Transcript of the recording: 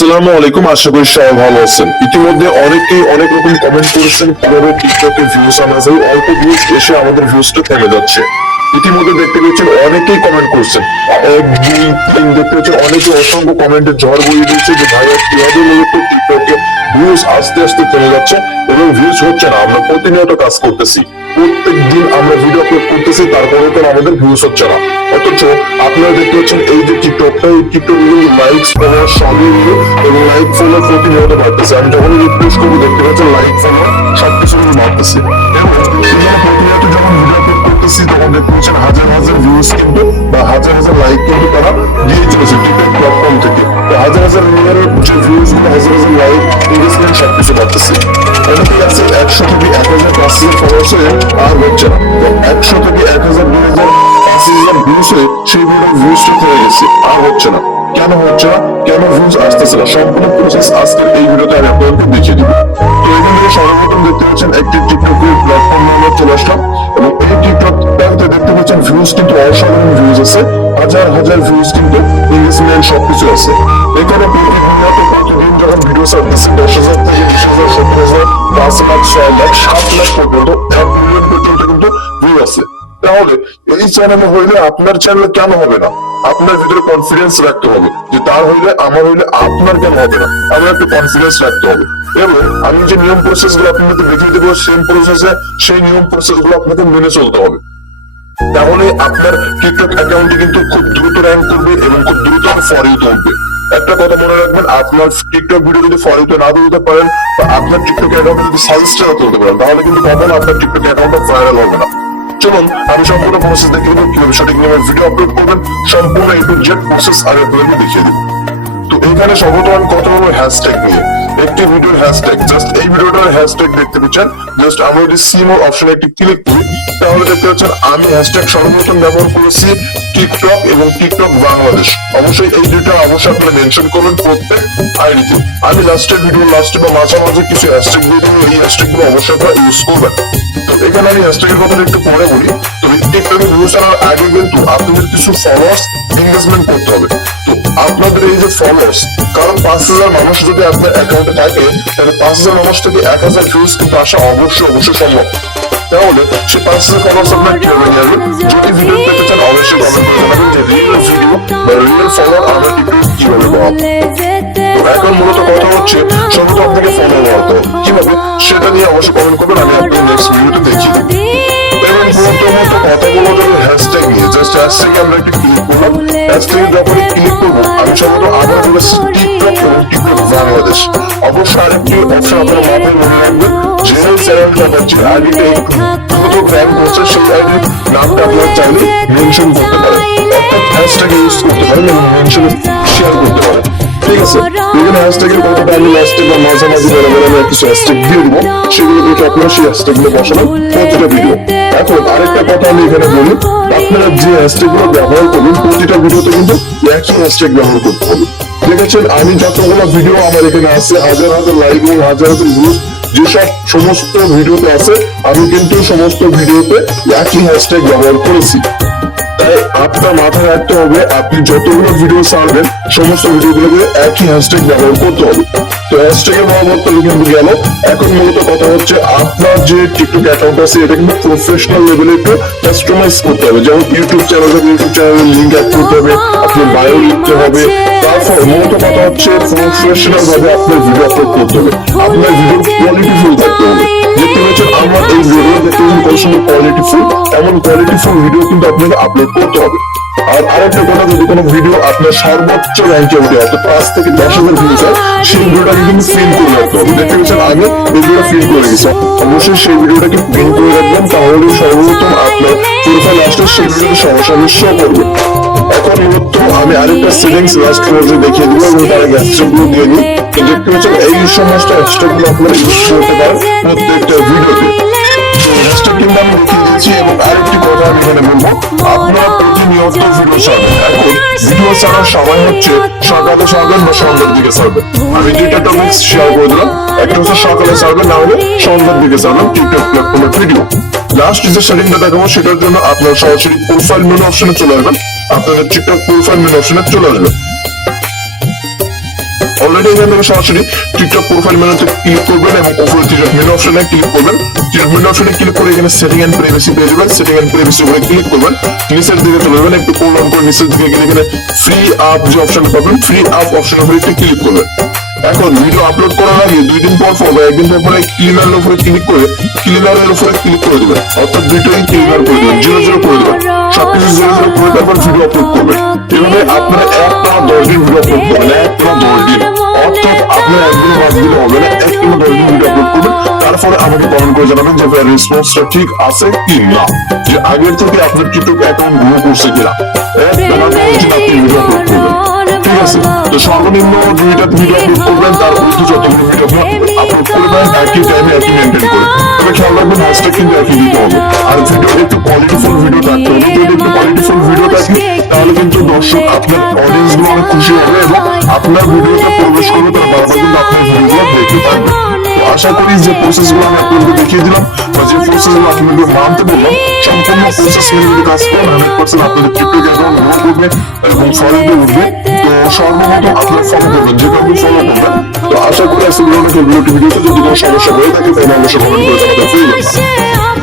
আসসালামু আলাইকুম, আশা করি সবাই ভালো আছেন। ইতিমধ্যে অনেকেই অনেক রকম কমেন্ট করেছেন কিভাবে টিকটকে ভিউজ আনা যায়। অল্প ভিউজ এসে আমাদের ভিউজটা থেমে যাচ্ছে। ইতিমধ্যে দেখতে পেয়েছেন অনেকেই কমেন্ট করছেন, এক দুই তিন দেখতে পেয়েছেন অনেকে অসংখ্য কমেন্টের ঝড় বইয়ে দিয়েছে যে ভাইয়া কিভাবে মূলত টিকটকে ভিউজ আস্তে আস্তে থেমে যাচ্ছে এবং ভিউজ হচ্ছে না। আমরা প্রতিনিয়ত কাজ করতেছি, প্রত্যেক দিন আমরা ভিডিও আপলোড করতেছি, তারপরে তো আমাদের ভিউজ হচ্ছে না। অথচ আপনারা দেখতে পাচ্ছেন এই যে টিকটকটা, এই টিকটক লাইকস ফলোয়ার সবই এবং লাইক ফলোয়ার প্রতিনিয়ত বাড়তেছে। আমি যখন রিফ্রেশ করবো দেখতে পাচ্ছেন লাইক ফলোয়ার সবকিছু বাড়তেছে এবং সেখানে প্রতিনিয়ত যখন ভিডিও আপলোড করতেছি তখন দেখতে পাচ্ছেন হাজার হাজার ভিউজ কিন্তু বা হাজার হাজার লাইক কিন্তু তারা দিয়ে চলেছে টিকটক প্ল্যাটফর্ম থেকে। হাজার হাজার যে ভিউজ গুলো, হাজার হাজার লাইক, এঙ্গেজমেন্ট সবকিছু বাড়তেছে। অনেকে আছে 100 থেকে 1000 5000 ফলোয়ার্স হয়ে আর হচ্ছে না, 100 থেকে 1000 2000 5000 ভিউজ হয়ে সেই ভিডিওর ভিউজটা হয়ে গেছে, আর হচ্ছে না। কেন হচ্ছে না, কেন ভিউজ আসতেছে না, সম্পূর্ণ প্রসেস আজকের এই ভিডিওতে আমি আপনাদেরকে দেখিয়ে দিব। তো এখান থেকে সর্বপ্রথম দেখতে পাচ্ছেন একটি টিকটকের প্ল্যাটফর্ম নামে চলে আসলাম এবং এই টিকটকটাতে দেখতে পাচ্ছেন ভিউজ কিন্তু অসাধারণ ভিউজ আছে, হাজার হাজার ভিউজ কিন্তু এঙ্গেজমেন্ট সবকিছু আছে। এখানে প্রতিনিয়ত প্রতিদিন যখন ভিডিও ছাড়তেছে 10,000 থেকে 20,000 70,000 5 লাখ 6 লাখ 7 লাখ পর্যন্ত 1 মিলিয়ন পর্যন্ত কিন্তু ভিউ আছে। তাহলে এই চ্যানেলে হইলে আপনার চ্যানেলে কেন হবে না? আপনার ভিতরে কনফিডেন্স রাখতে হবে যে তার হইলে আমার হইলে আপনার কেন হবে না, আমার একটু কনফিডেন্স রাখতে হবে। এবং আমি যে নিয়ম প্রসেস গুলো আপনাকে দেখিয়ে দেবো সেম প্রসেসে সেই নিয়ম প্রসেস গুলো আপনাকে মেনে চলতে হবে। তাহলে আপনার টিকটক অ্যাকাউন্টে কিন্তু খুব দ্রুত র্যাঙ্ক করবে এবং খুব দ্রুত ফর ইউ তুলবে। একটা কথা মনে রাখবেন, আপনার টিকটক ভিডিও যদি ফর ইউতে না তুলতে পারেন বা আপনার টিকটক অ্যাকাউন্টে যদি সাজেস্টে না তুলতে পারেন তাহলে কিন্তু কখনো আপনার টিকটক অ্যাকাউন্টটা ভাইরাল হবে না। চলুন আমি সম্পূর্ণ প্রসেস দেখিয়ে দেবো কিভাবে সঠিক নিয়মে ভিডিও আপলোড করবেন, সম্পূর্ণ এ টু জেড প্রসেস আগে আপনাদেরকে দেখিয়ে দেবো। তো এখানে সর্বপ্রথম আমি কথা বলবো হ্যাশট্যাগ নিয়ে। একটি ভিডিওর হ্যাশট্যাগ, জাস্ট এই ভিডিওটার হ্যাশট্যাগ দেখতে পাচ্ছেন, জাস্ট আমরা যদি সিমো অপশনে একটি ক্লিক করি তাহলে দেখতে পাচ্ছেন আমি হ্যাশট্যাগ সর্বপ্রথম ব্যবহার করেছি টিকটক এবং টিকটক বাংলাদেশ। অবশ্যই এই দুইটা অবশ্যই আপনারা মেনশন করবেন প্রত্যেক আইডিতে। আমি লাস্টের ভিডিও লাস্টে বা মাঝামাঝি কিছু হ্যাশট্যাগ দিয়ে দেবো, এই হ্যাশট্যাগ গুলো অবশ্যই আপনারা ইউজ করবেন। তো এখানে আমি হ্যাশট্যাগের কথা একটু পরে বলি। তো টিকটকে ভিউজ আনার আগে কিন্তু আপনাদের কিছু ফলোয়ার্স এনগেজমেন্ট করতে হবে। তো আপনাদের এই যে ফলোয়ার্স, কারণ 5000 মানুষ যদি আপনার অ্যাকাউন্টে থাকে তাহলে 5000 মানুষ থেকে 1000 ভিউজ কিন্তু আসা অবশ্যই সম্ভব। তাহলে সে 5000 ফলোয়ার্স আপনার কিভাবে নিয়ে আসবেন? যদি ভিডিও দেখতে চান অবশ্যই কমেন্ট করে জানাবেন যে রিয়েল ভিডিও বা রিয়েল ফলোয়ার আমরা টিকটকে কিভাবে পাবো। এখন মূলত কথা হচ্ছে সর্বপ্রথম আপনাকে ফলো বাড়াতে হবে, কিভাবে সেটা নিয়ে অবশ্যই কমেন্ট করবেন, আমি আপনাকে নেক্সট ভিডিওতে দেখিয়ে দেবো। এবং প্রথমত কথা বলবো যদি হ্যাশট্যাগ নিয়ে, জাস্ট হ্যাশট্যাগে আমরা একটু ক্লিক করলাম। হ্যাশট্যাগে যখন ক্লিক করবো আমি সর্বপ্রথম আবার বলেছি টিকটক এবং টিকটক বাংলাদেশ। অবশ্যই আরেকটি অপশন আপনারা মাথায় মনে রাখবেন, যে চ্যানেলটা হচ্ছে আইডিতে দ্রুত র্যাঙ্ক হচ্ছে সেই আইডির নামটা আপনারা চাইলে মেনশন করতে পারেন, অর্থাৎ হ্যাশট্যাগ ইউজ করতে পারেন এবং মেনশন শেয়ার করতে পারেন। ঠিক আছে, এখানে হ্যাশট্যাগের কথাটা আমি লাস্টে বা মাঝামাঝি বরাবর আমি কিছু হ্যাশট্যাগ দিয়ে দিব, সেগুলো দেখে আপনারা সেই হ্যাশট্যাগ গুলো বসাবেন প্রতিটা ভিডিও। এখন আরেকটা কথা আমি এখানে বলি, আপনারা যে হ্যাশট্যাগ গুলো ব্যবহার করবেন প্রতিটা ভিডিওতে কিন্তু একই হ্যাশট্যাগ ব্যবহার করতে হবে। দেখেছেন আমি যতগুলো ভিডিও আমার এখানে আছে, হাজার হাজার লাইক এবং হাজার হাজার ভিউজ যেসব সমস্ত ভিডিওতে আছে, আমি কিন্তু সমস্ত ভিডিওতে একই হ্যাশট্যাগ ব্যবহার করেছি। তাই আপনার মাথায় রাখতে হবে আপনি যতগুলো ভিডিও ছাড়বেন সমস্ত ভিডিওগুলোকে একই হ্যাশট্যাগ ব্যবহার করতে হবে। তো হ্যাশট্যাগের ব্যবহার কিন্তু গেল। এখন মূলত কথা হচ্ছে আপনার যে টিকটক অ্যাকাউন্ট আছে এটা কিন্তু প্রফেশনাল লেভেলে একটু কাস্টমাইজ করতে হবে। যেমন ইউটিউব চ্যানেলের লিঙ্ক অ্যাড করতে হবে, আপনার বায়ো লিখতে হবে। তারপর মূলত কথা হচ্ছে প্রফেশনাল ভাবে আপনার ভিডিও আপলোড করতে হবে, আপনার ভিডিও কোয়ালিটিফুল থাকতে হবে। দেখতে পাচ্ছেন আমার এই ভিডিও দেখতে কত সুন্দর কোয়ালিটিফুল, এমন কোয়ালিটিফুল ভিডিও কিন্তু আপনাকে আপলোড করতে হবে। আর আরেকটা কথা, যদি কোনো ভিডিও আপনার সর্বোচ্চ র্যাঙ্কে উঠে অর্থাৎ 5 থেকে 10,000 ভিউজ হয় সেই ভিডিওটাকে কিন্তু ফিল করে রাখতে হবে। দেখতে পাচ্ছেন আমি এই ভিডিও ফিল করে গেছি, অবশ্যই সেই ভিডিওটাকে ফিল করে রাখবেন, তাহলে সর্বপ্রথম আপনার প্রোফাইল আসলে সেই ভিডিওতে সরাসরি শো করবে। এখন মূলত আমি আরেকটা সেটিংস লাস্ট পর্যন্ত দেখিয়ে দিব এবং তার হ্যাশট্যাগ গুলো দিয়ে দিই। দেখতে পাচ্ছেন এই সমস্ত হ্যাশট্যাগ গুলো আপনারা ইউজ করতে পারেন প্রত্যেকটা ভিডিওতে। হ্যাশট্যাগ কিন্তু আমি দেখিয়ে দিয়েছি। এবং আরেকটি কথা আমি এখানে বলবো, আপনারা প্রতিনিয়ত ভিডিও ছাড়বেন। এখন ভিডিও ছাড়ার সময় হচ্ছে সকালে ছাড়বেন বা সন্ধ্যার দিকে ছাড়বেন। আমি দুইটা টপিক শেয়ার করে দিলাম, একটা হচ্ছে সকালে ছাড়বেন, না হলে সন্ধ্যার দিকে ছাড়বেন টিকটক প্ল্যাটফর্মের ভিডিও। লাস্ট যে সেটিংটা দেখাবো সেটার জন্য আপনার সরাসরি প্রোফাইল মেনু অপশনে চলে আসবেন, আপনাদের টিকটক প্রোফাইল মেনু অপশনে চলে আসবেন। অলরেডি এখান থেকে সরাসরি টিকটক প্রোফাইল মেনুতে ক্লিক করবেন এবং উপরে টিকটক মেনু অপশনে ক্লিক করবেন। টিকটক মেনু অপশনে ক্লিক করে এখানে সেটিং এন্ড প্রাইভেসি পেয়ে যাবেন। সেটিং এন্ড প্রাইভেসি উপরে ক্লিক করবেন, নিচের দিকে চলে যাবেন, একটু কোল ডাউন করে নিচের দিকে গেলে এখানে ফ্রি আপ যে অপশন পাবেন, ফ্রি আপ অপশনের উপরে একটু ক্লিক করবেন। এখন ভিডিও আপলোড করার আগে 2 দিন পর বা 1 দিন পর ক্লিনারের উপরে ক্লিক করে ক্লিনারের উপরে ক্লিক করে দিবেন, অর্থাৎ ভিডিওই ক্লিনার করে দিবেন, 0 করে দিবেন, সবকিছু 0 করে তারপর ভিডিও আপলোড করবেন। এভাবে আপনারা 1 টানা 10 দিন ভিডিও আপলোড করবেন, 1 টানা 10 দিন, অর্থাৎ আপনার একদিন বাদ দিলে হবে না, 1 টানা 10 দিন ভিডিও আপলোড করবেন। তারপরে আমাকে কমেন্ট করে জানাবেন যে ভাই রেসপন্সটা ঠিক আছে কি না, যে আগের থেকে আপনার টিকটক অ্যাকাউন্ট গ্রো করছে কিনা। 1 টানা 10 দিন আপনি ভিডিও আপলোড করবেন, ঠিক আছে? তো সর্বনিম্ন 2টা ভিডিও আপলোড করবেন, তার মধ্যে যতগুলো ভিডিও আপলোড করবেন একই টাইমে একই মেনটেন করে, তবে খেয়াল রাখবেন হ্যাশট্যাগ কিন্তু একই দিতে হবে। আর ভিডিও একটু কোয়ালিটিফুল ভিডিও থাকতে হবে, যদি একটু কোয়ালিটিফুল ভিডিও থাকে তাহলে কিন্তু দর্শক আপনার অডিয়েন্স গুলো অনেক খুশি হবে এবং আপনার ভিডিওতে প্রবেশ করবে, তার বারবার কিন্তু আপনার ভিডিওগুলো দেখতে থাকবে। তো আশা করি যে প্রসেস গুলো আমি আপনাদের দেখিয়ে দিলাম বা যে প্রসেস গুলো আপনাদের মানতে বললাম, সম্পূর্ণ প্রসেস মেনে যদি কাজ করেন 100% আপনাদের টিকটক অ্যাকাউন্ট গ্রো করবে এবং ফলোতে উঠবে। তো সর্বপ্রথম আপনারা ফলো করবেন, যেটা আপনি ফলো করবেন। তো আশা করি আজকের ভিডিওটি যদি কোনো সমস্যা হয়ে থাকে তাহলে অবশ্যই কমেন্ট করে জানাতে ভুলবেন না।